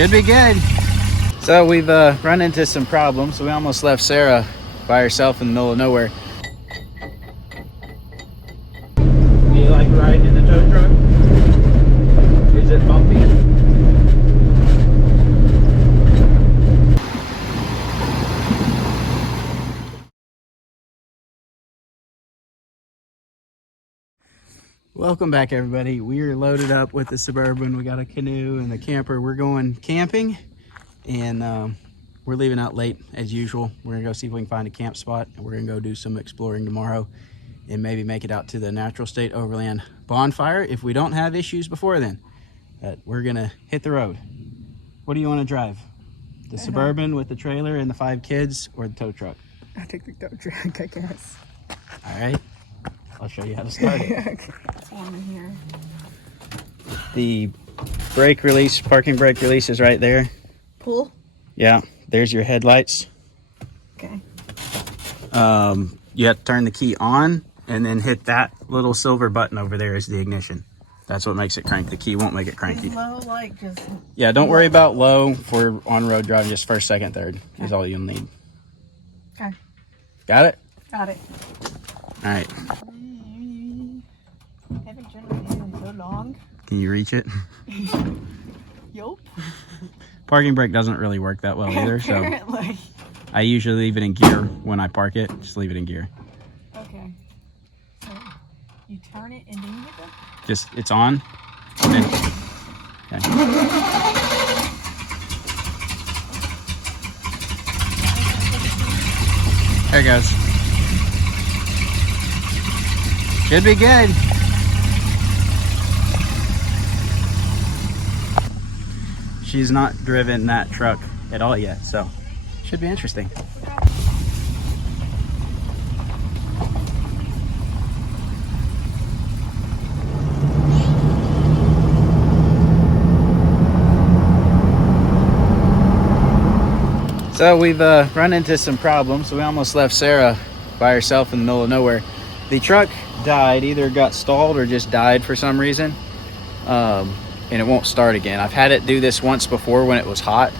Should be good. So we've run into some problems. We almost left Sarah by herself in the middle of nowhere. Do you like riding in the tow truck? Is it bumpy? Welcome back, everybody. We are loaded up with the Suburban. We got a canoe and the camper. We're going camping, and we're leaving out late as usual. We're gonna go see if we can find a camp spot, and we're gonna go do some exploring tomorrow and maybe make it out to the Natural State Overland Bonfire if we don't have issues before then. But we're gonna hit the road. What do you want to drive? The Suburban with the trailer and the 5 kids, or the tow truck? I'll take the tow truck, I guess. All right, I'll show you how to start it. Okay. It's warm in here. The brake release, parking brake release is right there. Pull? Yeah, there's your headlights. Okay. You have to turn the key on and then hit that little silver button over there is the ignition. That's what makes it crank. The key won't make it cranky. Is low, like, just... Yeah, don't worry about low for on-road driving. Just first, second, third is all you'll need. Okay. Got it? Got it. All right. Haven't generated in so long. Can you reach it? Yup. Parking brake doesn't really work that well either, so Apparently. I usually leave it in gear when I park it. Just leave it in gear. Okay. So, you turn it and then you hit the... Just, it's on. And then, okay. There it goes. Should be good. She's not driven that truck at all yet, so should be interesting. So we've run into some problems. We almost left Sarah by herself in the middle of nowhere. The truck died, either got stalled or just died for some reason, and it won't start again. I've had it do this once before when it was hot,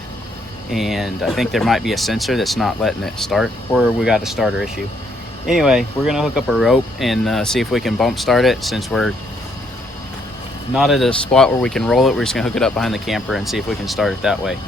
and I think there might be a sensor that's not letting it start, or we got a starter issue. Anyway, we're gonna hook up a rope and see if we can bump start it. Since we're not at a spot where we can roll it, we're just gonna hook it up behind the camper and see if we can start it that way.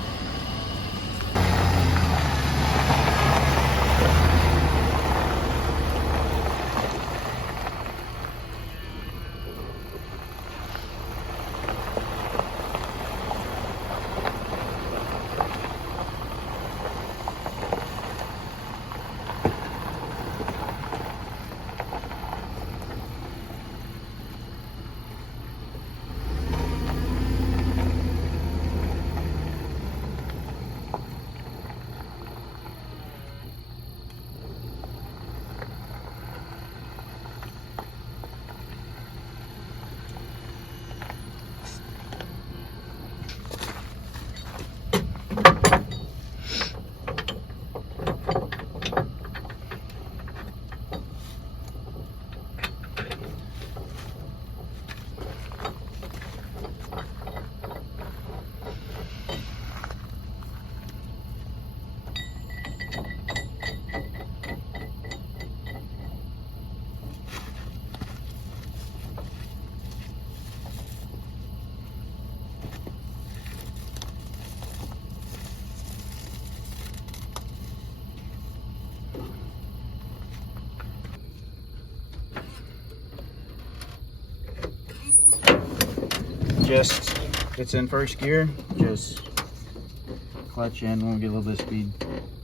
Just, it's in first gear, just clutch in. When we get a little bit of speed,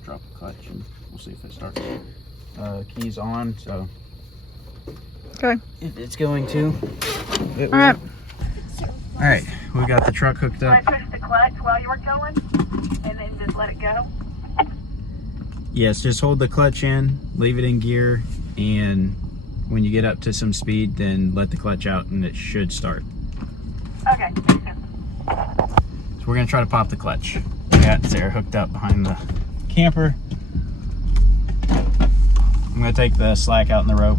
drop the clutch and we'll see if it starts. Keys on, so Okay. it's going to. All right. All right, we got the truck hooked up. Push the clutch while you were going, and then just let it go. Yes, just hold the clutch in, leave it in gear, and when you get up to some speed, then let the clutch out and it should start. Okay. So we're gonna try to pop the clutch. We got Sarah hooked up behind the camper. I'm gonna take the slack out in the rope.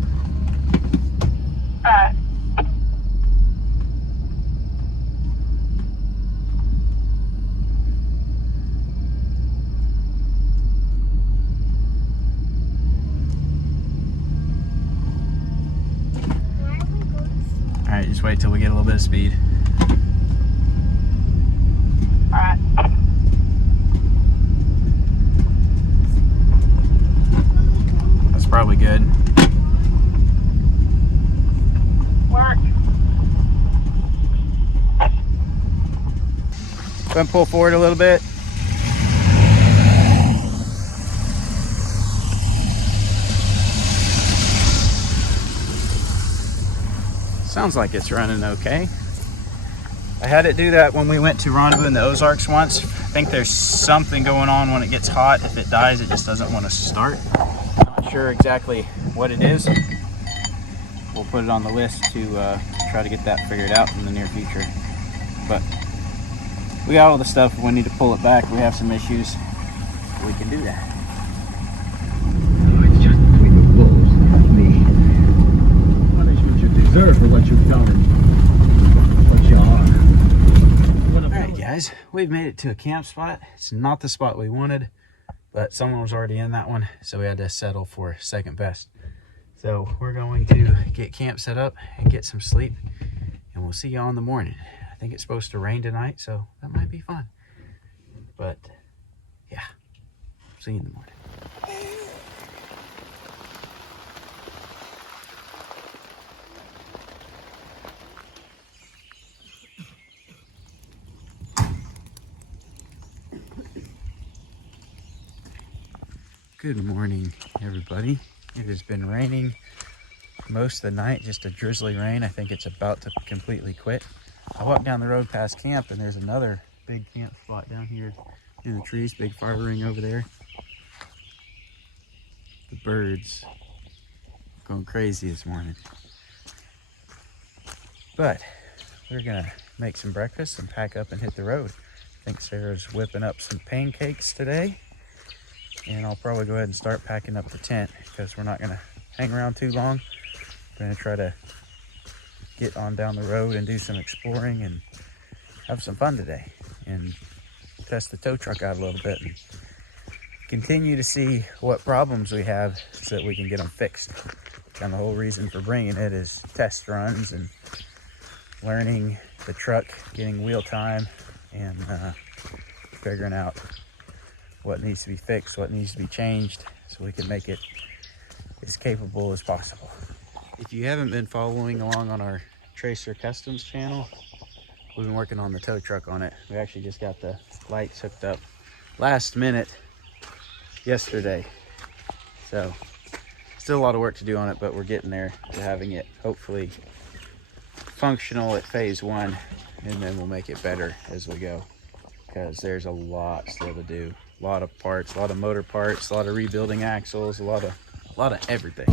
just wait till we get a little bit of speed. Alright. That's probably good. Work. Go ahead and pull forward a little bit. Sounds like it's running okay. I had it do that when we went to rendezvous in the Ozarks once. I think there's something going on when it gets hot. If it dies, it just doesn't want to start. Not sure exactly what it is. We'll put it on the list to try to get that figured out in the near future. But we got all the stuff. If we need to pull it back, we have some issues, we can do that. It's just between the wolves and me. Punishment you deserve for what you've done and what you are. Alright guys, we've made it to a camp spot. It's not the spot we wanted, but someone was already in that one, so we had to settle for second best. So we're going to get camp set up and get some sleep, and we'll see y'all in the morning. I think it's supposed to rain tonight, so that might be fun. But yeah, see you in the morning. Good morning, everybody. It has been raining most of the night, just a drizzly rain. I think it's about to completely quit. I walked down the road past camp, and there's another big camp spot down here in the trees, big fire ring over there. The birds going crazy this morning. But we're gonna make some breakfast and pack up and hit the road. I think Sarah's whipping up some pancakes today. And I'll probably go ahead and start packing up the tent because we're not going to hang around too long. We're going to try to get on down the road and do some exploring and have some fun today and test the tow truck out a little bit and continue to see what problems we have so that we can get them fixed. And the whole reason for bringing it is test runs and learning the truck, getting wheel time, and figuring out what needs to be fixed, what needs to be changed, so we can make it as capable as possible. If you haven't been following along on our Tracer Customs channel, we've been working on the tow truck on it. We actually just got the lights hooked up last minute yesterday. So still a lot of work to do on it, but we're getting there to having it hopefully functional at phase 1, and then we'll make it better as we go, because there's a lot still to do. A lot of parts, a lot of motor parts, a lot of rebuilding axles, a lot of everything.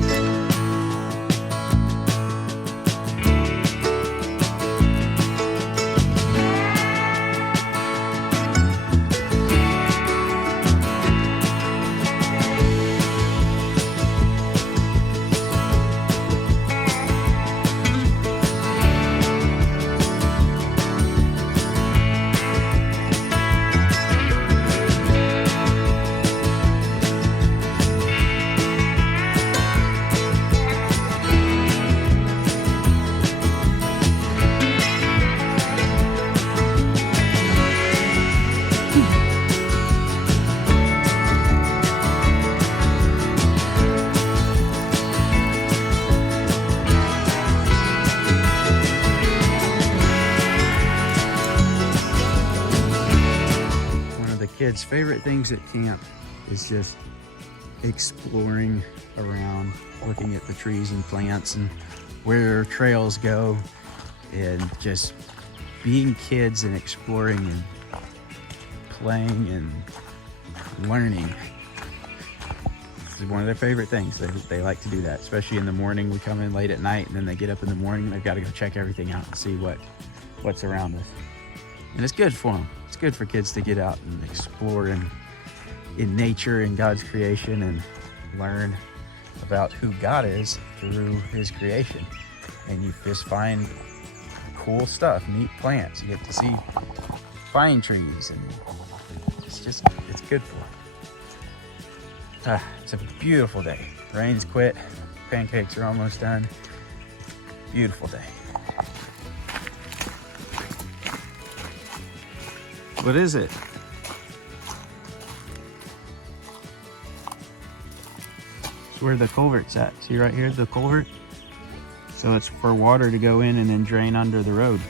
Kids' favorite things at camp is just exploring around, looking at the trees and plants and where trails go, and just being kids and exploring and playing and learning. This is one of their favorite things. They like to do that, especially in the morning. We come in late at night, and then they get up in the morning, they've got to go check everything out and see what's around us. And it's good for them. It's good for kids to get out and explore in nature and God's creation and learn about who God is through his creation. And you just find cool stuff, neat plants. You get to see pine trees, and it's good for them. It's a beautiful day. Rain's quit. Pancakes are almost done. Beautiful day. What is it? It's where the culvert's at. See right here, the culvert? So it's for water to go in and then drain under the road.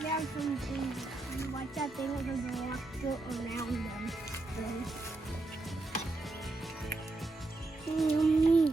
Yeah, some things. Watch that thing with the rock go around them. Yummy.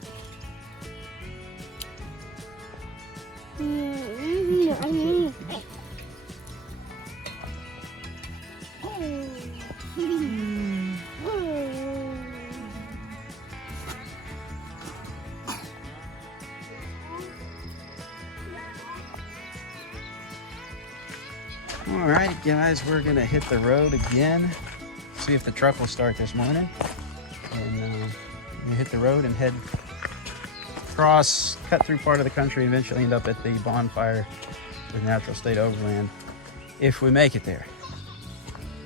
All right, guys, we're gonna hit the road again. See if the truck will start this morning. And we hit the road and head across, cut through part of the country, and eventually end up at the bonfire with Natural State Overland, if we make it there.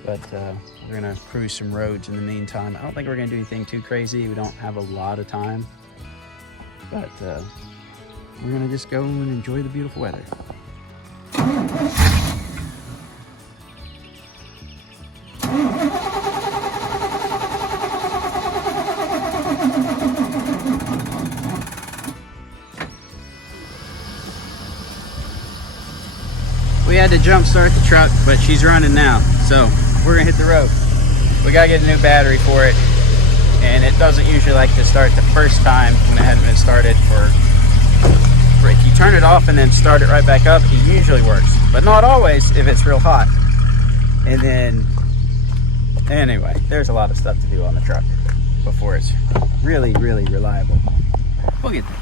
But we're gonna cruise some roads in the meantime. I don't think we're gonna do anything too crazy. We don't have a lot of time, but we're gonna just go and enjoy the beautiful weather. We had to jump start the truck, but she's running now, so we're gonna hit the road. We gotta get a new battery for it, and it doesn't usually like to start the first time when it hadn't been started. If you turn it off and then start it right back up, it usually works, but not always if it's real hot. And then, anyway, there's a lot of stuff to do on the truck before it's really, really reliable. We'll get there.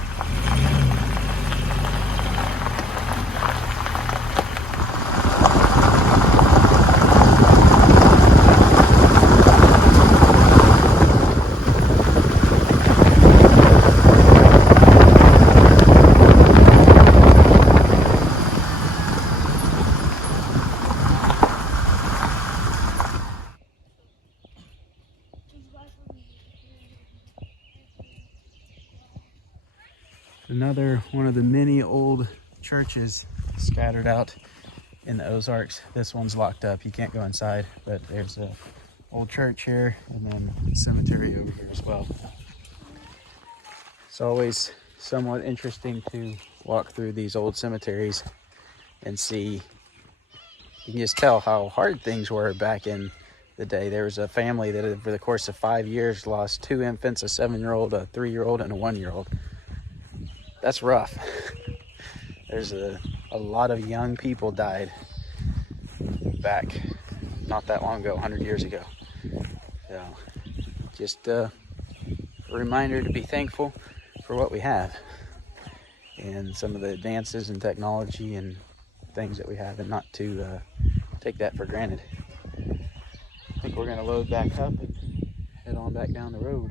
Another one of the many old churches scattered out in the Ozarks. This one's locked up. You can't go inside, but there's a old church here and then a cemetery over here as well. It's always somewhat interesting to walk through these old cemeteries and see. You can just tell how hard things were back in the day. There was a family that over the course of 5 years lost 2 infants, a 7-year-old, a 3-year-old, and a 1-year-old. That's rough. There's a lot of young people died back not that long ago, 100 years ago. So just a reminder to be thankful for what we have and some of the advances in technology and things that we have, and not to take that for granted. I think we're gonna load back up and head on back down the road.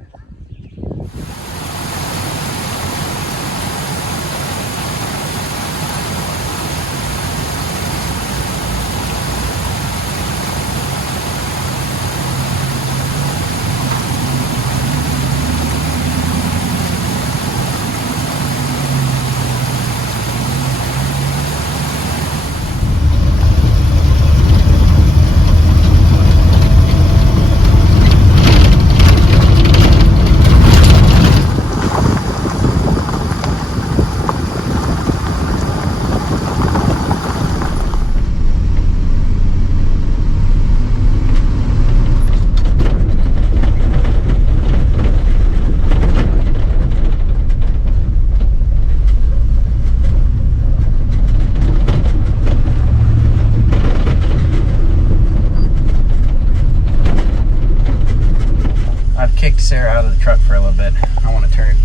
Sarah out of the truck for a little bit. I want to turn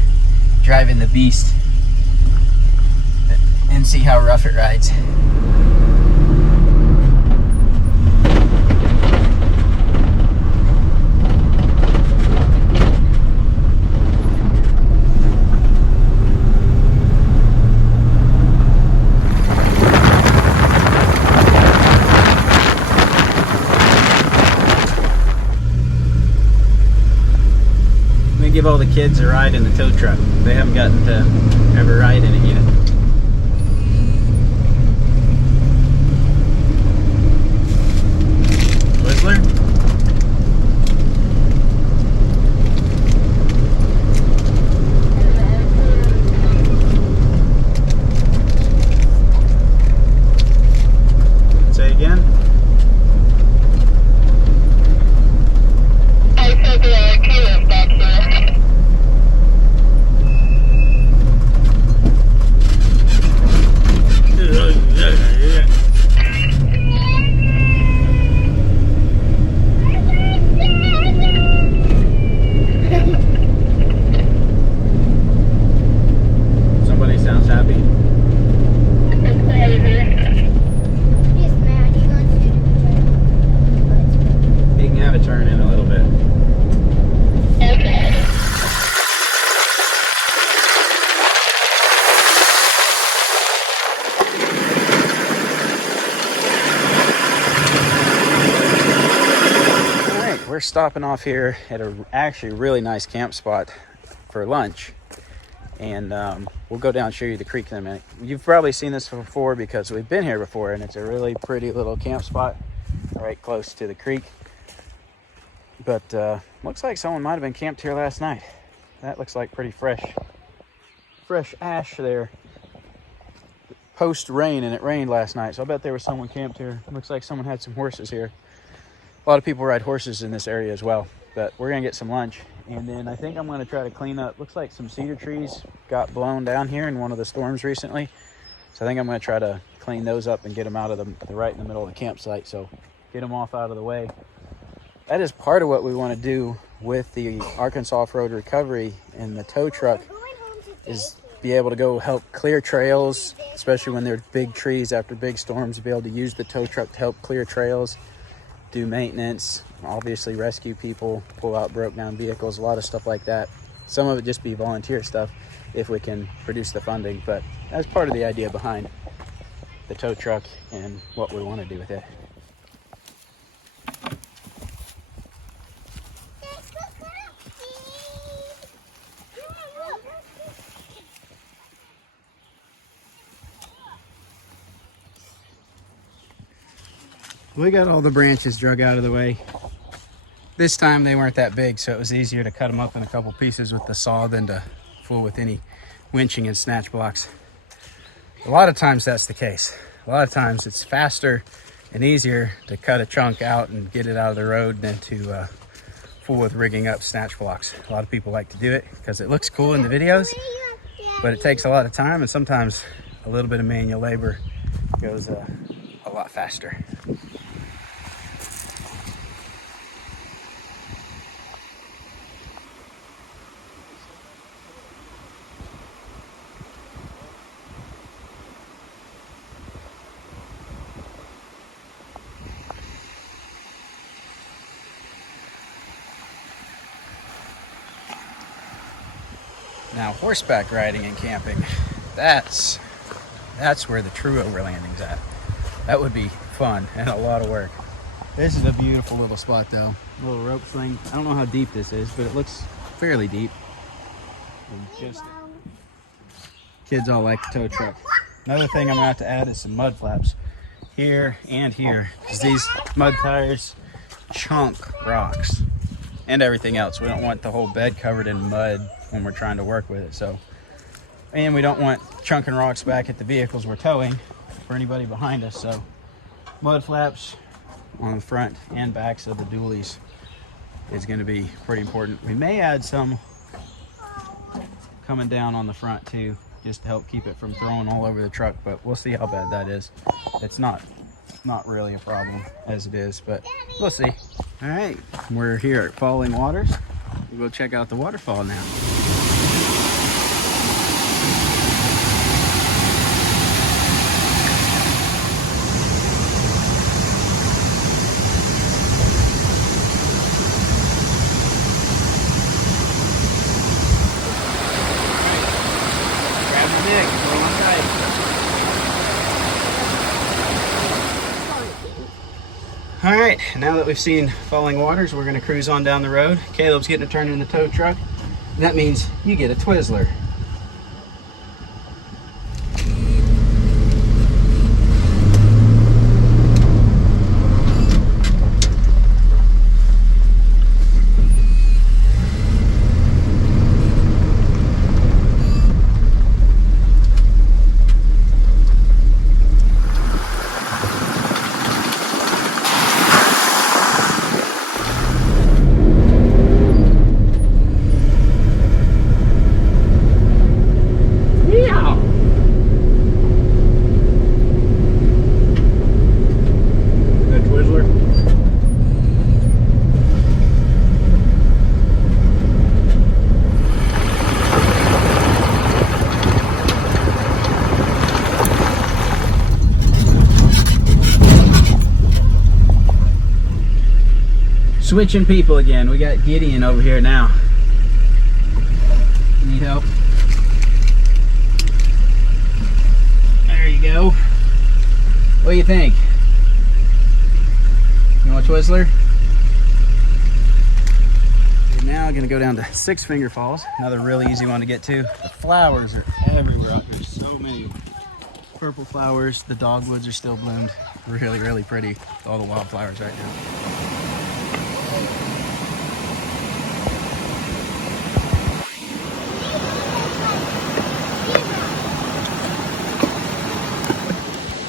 driving the beast and see how rough it rides. Give all the kids a ride in the tow truck. They haven't gotten to ever ride in it yet. we're stopping off here at a actually really nice camp spot for lunch. And we'll go down and show you the creek in a minute. You've probably seen this before because we've been here before, and it's a really pretty little camp spot right close to the creek. But looks like someone might have been camped here last night. That looks like pretty fresh ash there. Post rain, and it rained last night, so I bet there was someone camped here. Looks like someone had some horses here. A lot of people ride horses in this area as well. But we're gonna get some lunch, and then I think I'm gonna try to clean up. Looks like some cedar trees got blown down here in one of the storms recently, so I think I'm gonna try to clean those up and get them out of the right in the middle of the campsite, so get them off out of the way. That is part of what we want to do with the Arkansas Off-Road Recovery and the tow truck, is be able to go help clear trails, especially when there's big trees after big storms, to be able to use the tow truck to help clear trails, do maintenance, obviously rescue people, pull out broke down vehicles, a lot of stuff like that. Some of it just be volunteer stuff if we can produce the funding, but that's part of the idea behind the tow truck and what we want to do with it. We got all the branches drug out of the way. This time they weren't that big, so it was easier to cut them up in a couple pieces with the saw than to fool with any winching and snatch blocks. A lot of times that's the case. A lot of times it's faster and easier to cut a chunk out and get it out of the road than to fool with rigging up snatch blocks. A lot of people like to do it because it looks cool in the videos, but it takes a lot of time, and sometimes a little bit of manual labor goes a lot faster. Now, horseback riding and camping, that's where the true overlanding's at. That would be fun and a lot of work. This is a beautiful little spot though. A little rope swing. I don't know how deep this is, but it looks fairly deep. Just kids all like the tow truck. Another thing I'm gonna have to add is some mud flaps here and here, because these mud tires chunk rocks and everything else. We don't want the whole bed covered in mud when we're trying to work with it. So, and we don't want chunking rocks back at the vehicles we're towing for anybody behind us. So mud flaps on the front and backs of the dualies is going to be pretty important. We may add some coming down on the front too, just to help keep it from throwing all over the truck, but we'll see how bad that is. It's not really a problem as it is, but we'll see. All right, we're here at Falling Waters. We'll go check out the waterfall now. Grab the neck, pull on tight. All right, now that we've seen Falling Waters, we're gonna cruise on down the road. Caleb's getting to turn in the tow truck. And that means you get a Twizzler. Switching people again. We got Gideon over here now. Need help? There you go. What do you think? You want a Twizzler? now gonna go down to Six Finger Falls, another really easy one to get to. The flowers are everywhere out here, so many purple flowers. The dogwoods are still bloomed. Really, really pretty with all the wildflowers right now.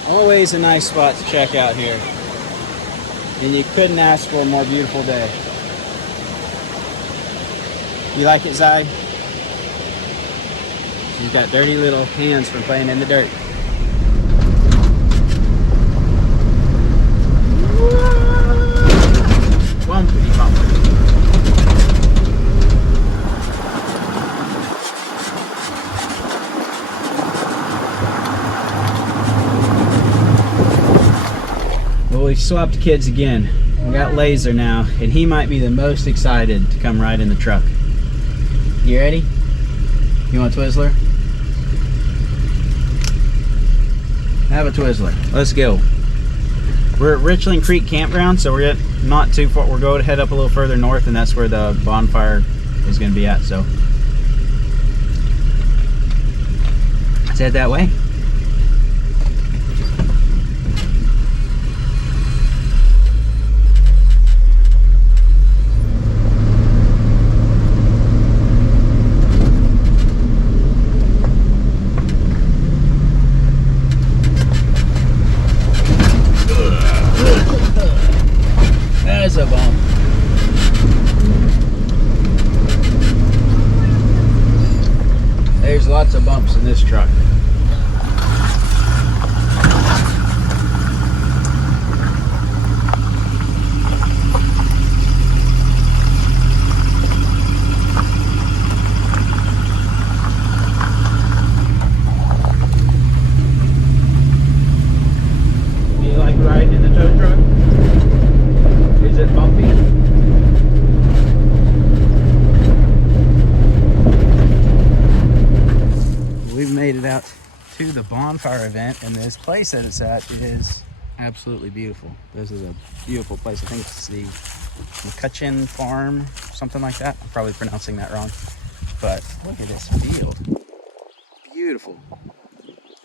Always a nice spot to check out here. And you couldn't ask for a more beautiful day. You like it, Zai? He's got dirty little hands from playing in the dirt. Bumpity bumpity. Well, we swapped kids again. We got Laser now, and he might be the most excited to come ride in the truck. You ready? You want a Twizzler? Have a Twizzler. Let's go. We're at Richland Creek Campground, so we're not too far. We're going to head up a little further north, and that's where the bonfire is going to be at. So let's head that way. There's a bump. There's lots of bumps in this truck. Do you like riding in the tow truck? Is it bumpy? We've made it out to the bonfire event, and this place that it's at is absolutely beautiful. This is a beautiful place. I think it's the McCutcheon Farm, something like that. I'm probably pronouncing that wrong, but look at this field. Beautiful.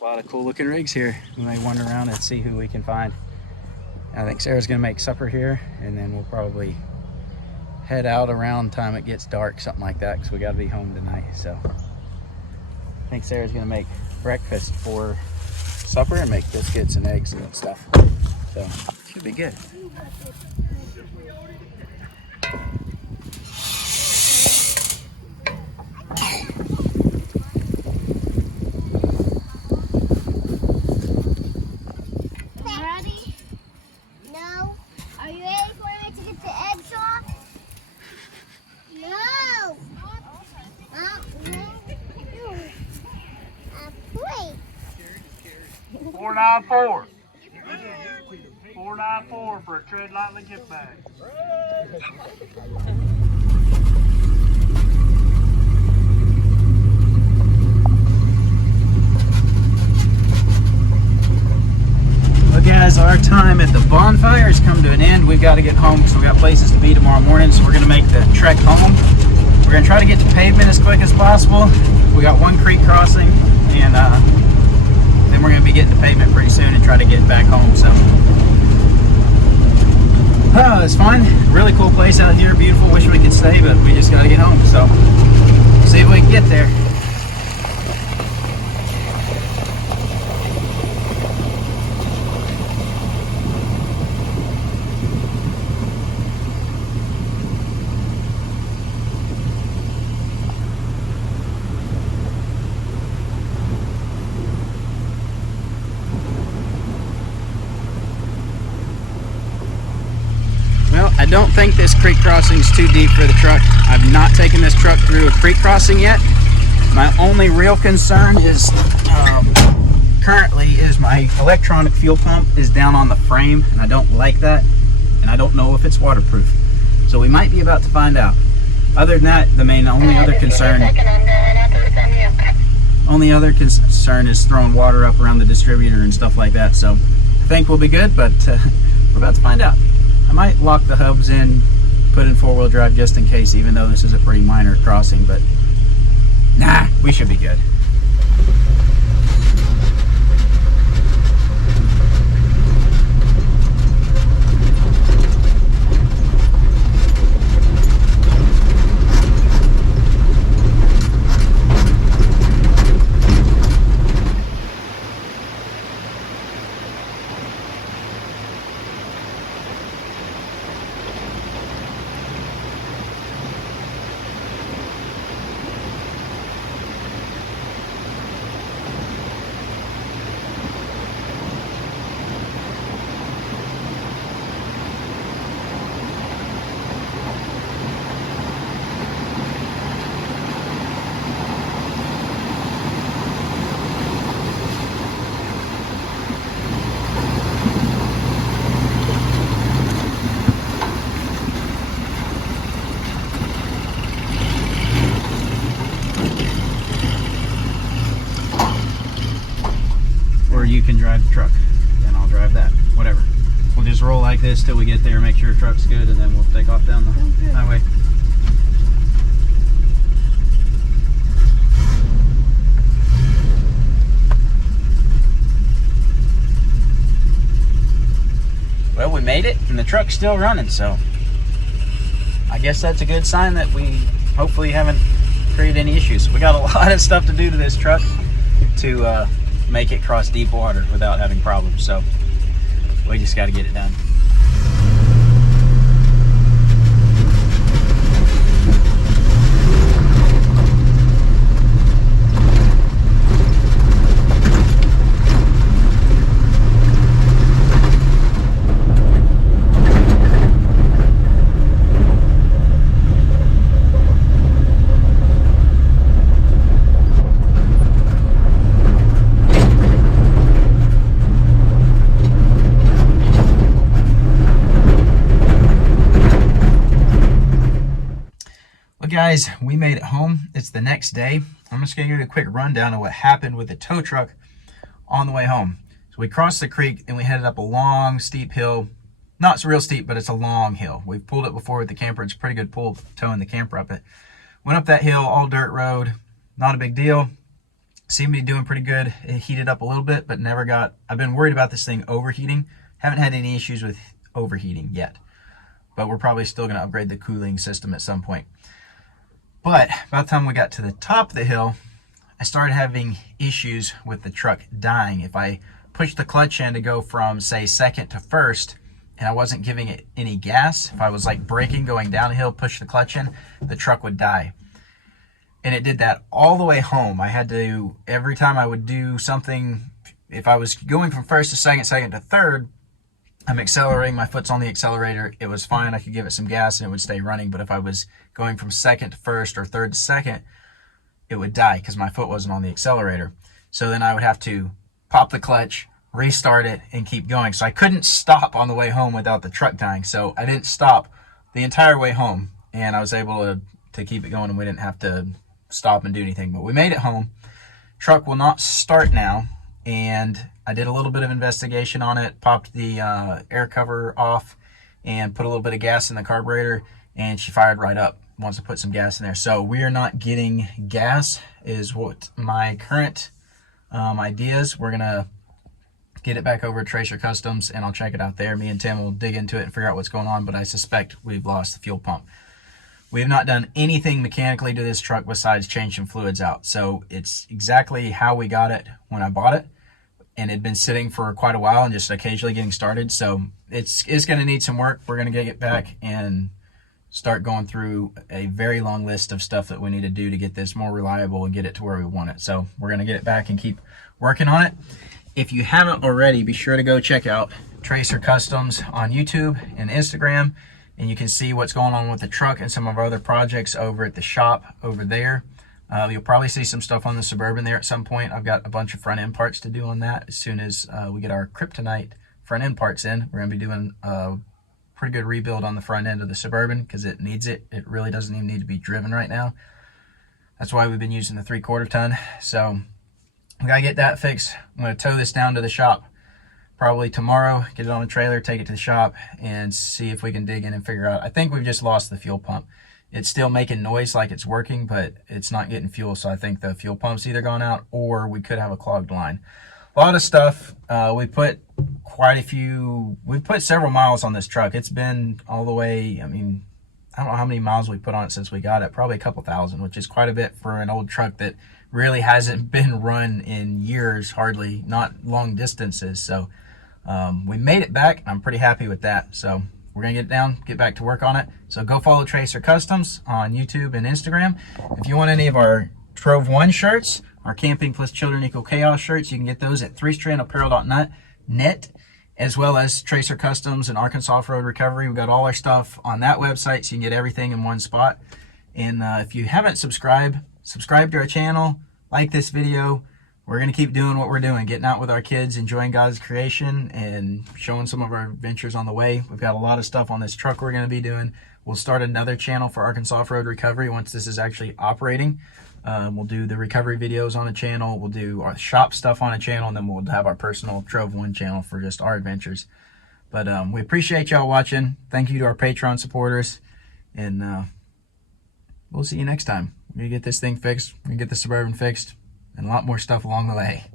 A lot of cool looking rigs here. We may wander around and see who we can find. I think Sarah's gonna make supper here, and then we'll probably head out around time it gets dark, something like that, because we gotta be home tonight. So I think Sarah's gonna make breakfast for supper and make biscuits and eggs and stuff. So should be good. Ready? No. Are you ready for me to get the eggs off? No. Wait. 494. 494 for a Tread Lightly gift bag. Well, guys, our time at the bonfire has come to an end. We've got to get home because we got places to be tomorrow morning, so we're going to make the trek home. We're going to try to get to pavement as quick as possible. We got one creek crossing, and then we're going to be getting to pavement pretty soon and try to get back home. So it's fun. Really cool place out here. Beautiful. Wish we could stay, but we just got to get home. So see if we can get there. I don't think this creek crossing is too deep for the truck. I've not taken this truck through a creek crossing yet. My only real concern is currently is my electronic fuel pump is down on the frame, and I don't like that, and I don't know if it's waterproof. So we might be about to find out. Other than that, the only other concern is throwing water up around the distributor and stuff like that. So I think we'll be good, but we're about to find out. I might lock the hubs in put in 4-wheel drive just in case, even though this is a pretty minor crossing, but nah, we should be good. Or you can drive the truck, and I'll drive that, whatever. We'll just roll like this till we get there, make sure the truck's good, and then we'll take off down the highway. Well, we made it, and the truck's still running, so I guess that's a good sign that we hopefully haven't created any issues. We got a lot of stuff to do to this truck to make it cross deep water without having problems, so we just got to get it done. Guys, we made it home. It's the next day. I'm just gonna give you a quick rundown of what happened with the tow truck on the way home. So we crossed the creek and we headed up a long steep hill. Not so real steep, but it's a long hill. We've pulled it before with the camper. It's a pretty good pull towing the camper up it. Went up that hill, all dirt road, not a big deal. Seemed to be doing pretty good. It heated up a little bit, but never got, I've been worried about this thing overheating. Haven't had any issues with overheating yet, but we're probably still gonna upgrade the cooling system at some point. But by the time we got to the top of the hill, I started having issues with the truck dying. If I pushed the clutch in to go from, say, second to first, and I wasn't giving it any gas, if I was like braking, going downhill, push the clutch in, the truck would die. And it did that all the way home. I had to, every time I would do something, if I was going from first to second, second to third, I'm accelerating, my foot's on the accelerator, it was fine, I could give it some gas and it would stay running. But if I was going from second to first or third to second, it would die because my foot wasn't on the accelerator. So then I would have to pop the clutch, restart it, and keep going. So I couldn't stop on the way home without the truck dying. So I didn't stop the entire way home, and I was able to keep it going, and we didn't have to stop and do anything. But we made it home. Truck will not start now, and I did a little bit of investigation on it, popped the air cover off and put a little bit of gas in the carburetor, and she fired right up once I put some gas in there. So we are not getting gas is what my current idea is. We're gonna get it back over at Tracer Customs and I'll check it out there. Me and Tim will dig into it and figure out what's going on, but I suspect we've lost the fuel pump. We have not done anything mechanically to this truck besides change some fluids out. So it's exactly how we got it when I bought it, and it had been sitting for quite a while and just occasionally getting started. So it's going to need some work. We're going to get it back and start going through a very long list of stuff that we need to do to get this more reliable and get it to where we want it. So we're going to get it back and keep working on it. If you haven't already, be sure to go check out Tracer Customs on YouTube and Instagram, and you can see what's going on with the truck and some of our other projects over at the shop over there. You'll probably see some stuff on the Suburban there at some point. I've got a bunch of front end parts to do on that. As soon as we get our Kryptonite front end parts in, we're going to be doing a pretty good rebuild on the front end of the Suburban because it needs it. It really doesn't even need to be driven right now. That's why we've been using the 3/4 ton. So we got to get that fixed. I'm going to tow this down to the shop probably tomorrow, get it on a trailer, take it to the shop, and see if we can dig in and figure out. I think we've just lost the fuel pump. It's still making noise like it's working, but it's not getting fuel, so I think the fuel pump's either gone out or we could have a clogged line. A lot of stuff. We put several miles on this truck. It's been all the way, I mean, I don't know how many miles we put on it since we got it, probably a couple thousand, which is quite a bit for an old truck that really hasn't been run in years, hardly, not long distances. So we made it back. I'm pretty happy with that. So we're gonna get down, get back to work on it. So go follow Tracer Customs on YouTube and Instagram. If you want any of our Trove 1 shirts, our Camping Plus Children Equal Chaos shirts, you can get those at 3strandapparel.net, as well as Tracer Customs and Arkansas Off-Road Recovery. We've got all our stuff on that website, so you can get everything in one spot. And if you haven't subscribed to our channel, like this video. We're going to keep doing what we're doing, getting out with our kids, enjoying God's creation, and showing some of our adventures on the way. We've got a lot of stuff on this truck we're going to be doing. We'll start another channel for Arkansas Off-Road Recovery once this is actually operating. We'll do the recovery videos on a channel. We'll do our shop stuff on a channel, and then we'll have our personal Trove 1 channel for just our adventures. But we appreciate y'all watching. Thank you to our Patreon supporters, and we'll see you next time. We're going to get this thing fixed. We're going to get the Suburban fixed, and a lot more stuff along the way.